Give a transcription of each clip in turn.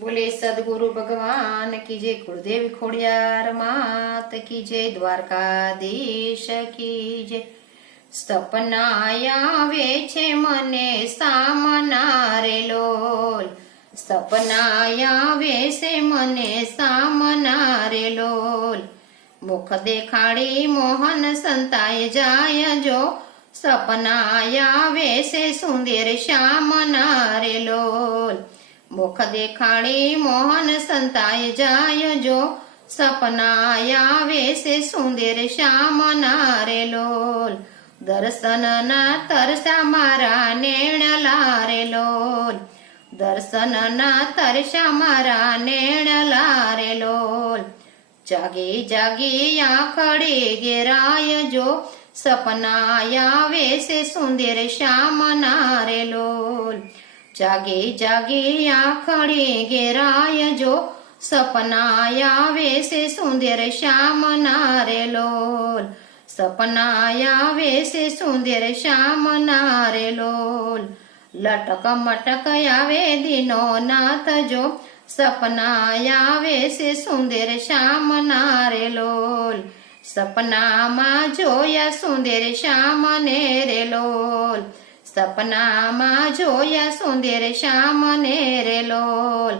બોલે, સદગુરુ ભગવાન કી જય કુળદેવ ખોડિયાર માત કી જય દ્વારકાધીશ કી જય. સપનાયા આવે છે મને સામના રે લોલ. સપનાયા આવે છે મને સામના રે લોલ. મુખ દેખાડી મોહન સંતાય જાય જો. સપનાયા આવે છે સુંદર શ્યામના લોલ. મુખ દેખાડી મોહન સંતાય જાય જો. સપના આવે છે સુંદર શ્યામના રે લોલ દર્શનના તરસા મારા નેણલા રે લોલ દર્શનના તરસા મારા નેણલા રે લોલ જાગી જાગી આંખડી ગેરાય જો. સપના આવે છે સુંદર શ્યામના રે લોલ जागे जागे आखड़े गेराय जो सपना आवे से सुंदर श्याम नारे लोल सपना आवे से सुंदर श्याम नारे लोल लटक मटक आवे दिनो नाथ जो सपना आवे से सुंदर श्याम नारे लोल सपना मा जोया सुंदर श्याम ने रे लोल સપનામાં જોયા સુંદર શ્યામને રે લોલ.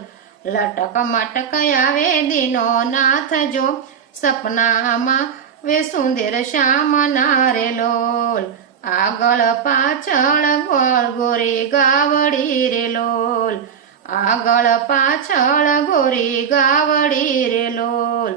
લટક મટક આવે દિનો નાથ જો સપનામાં વે સુંદર શ્યામના રે લોલ. આગળ પાછળ ગોળ ગોરી ગાવડી રે લોલ. આગળ પાછળ ગોરી ગાવડી રે લોલ.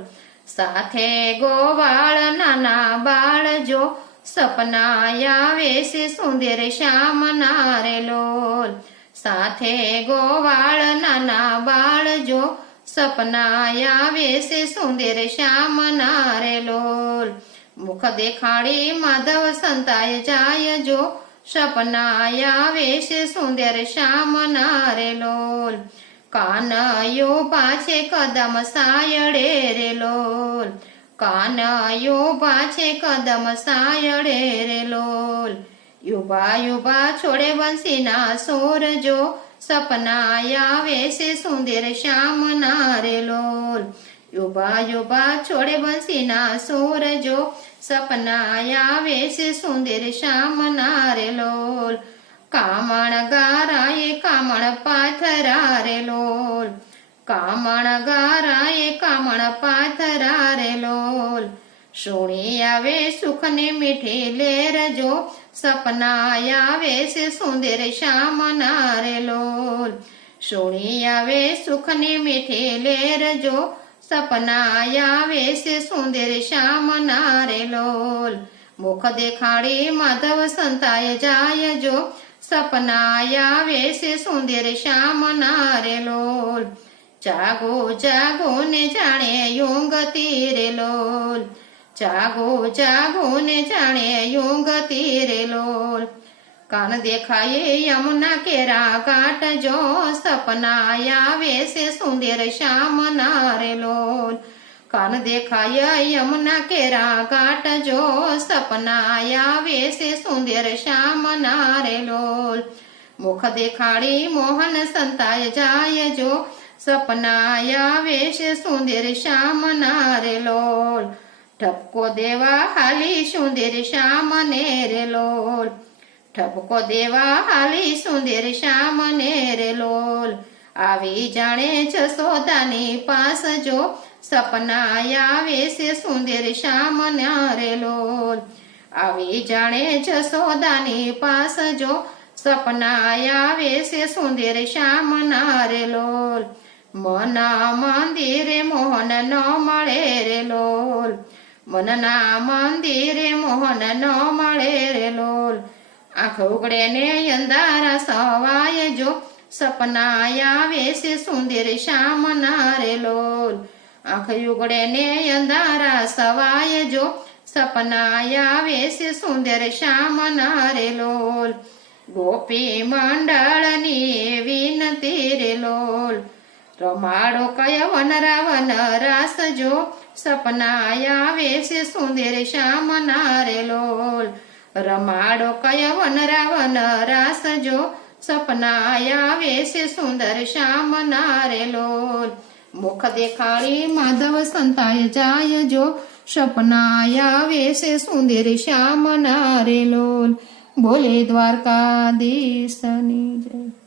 સાથે ગોવાળ નાના બાળ જો સપના વેશે સુંદર શ્યામ નારે લોલ. સાથે ગોવાળ નાના બાળ જો સપનાયા વેશે સુંદર શ્યામ નારે લોલ. મુખ દેખાડી માધવ સંતાય જાય જો સપનાયા વેશે સુંદર શ્યામ નારે લોલ. કાનયો પાછે કદમ સાયડે રે લોલ. કાનયો પાછે કદમ સાયડે રે લોલ યુબા યુબા છોડે બંસીના સોર જો સપના આવે છે સુંદર શ્યામના રે લોલ યુબા યુબા છોડે બંસીના સોર જો સપના આવે છે સુંદર શ્યામના રે લોલ કામણ ગારાએ કામણ પાથરા રે લોલ કામણ ગારાએ કામણ પાથરા રે લોલ સોણી આવે સુખને મીઠી લેર જો સપના આવે છે સુંદર શ્યામના રે લોલ સોણી આવે સુખને મીઠી લેર જો સપના આવે છે સુંદર શ્યામના રે લોલ મુખ દેખાડી માધવ સંતાય જાય જો સપના આવે છે સુંદર શ્યામના રે લોલ જાગો જાગો ને જાણે યોંગતી રે લોલ જાગો જાગો ને જાણે યોંગતી રે લોલ કાન દેખાય યમુના કેરા કાટ જો સપના આવે છે સુંદર શ્યામના રે લોલ કાન દેખાય યમુના કેરા કાટ જો સપના આવે છે સુંદર શ્યામના રે લોલ મુખ દેખાડી મોહન સંતાય જાય જો સપના વેશ સુંદર શ્યામ રે લોલ. ઠપકો દેવા હાલી સુંદર શ્યામને રે લોલ. ઠપકો દેવા હાલી સુંદર શ્યામને રે લોલ. આવી જાણે જશોદાની પાસ જો સપનાયા વેશ સુંદર શ્યામ રે લોલ. આવી જાણે જશોદાની પાસ જો સપનાયા વેશ સુંદર શ્યામ રે લોલ. મના મંદિરે મોહન ન મળે રે લોલ. મનના મંદિરે મોહન ન મળે રે લોલ. આંખ ઉગડે ને અંધારા સવાય જો સપના આવે છે સુંદર શ્યામના રે લોલ. આંખ ઉગડે ને અંધારા સવાય જો સપના આવે છે સુંદર શ્યામના રે લોલ. ગોપી મંડળની વિનતી રે લોલ. રમાડો કય વન રાવન રાસ જો સપના આવે છે સુંદર શ્યામના રે લોલ રમાડો કય વન રાવન રાસ જો સપના આવે છે સુંદર શ્યામ નારે લોલ મુખ દેખાડી માધવ સંતાય જાય જો સપના આવે છે સુંદર શ્યામ નારે લોલ બોલે દ્વારકાધીશની જય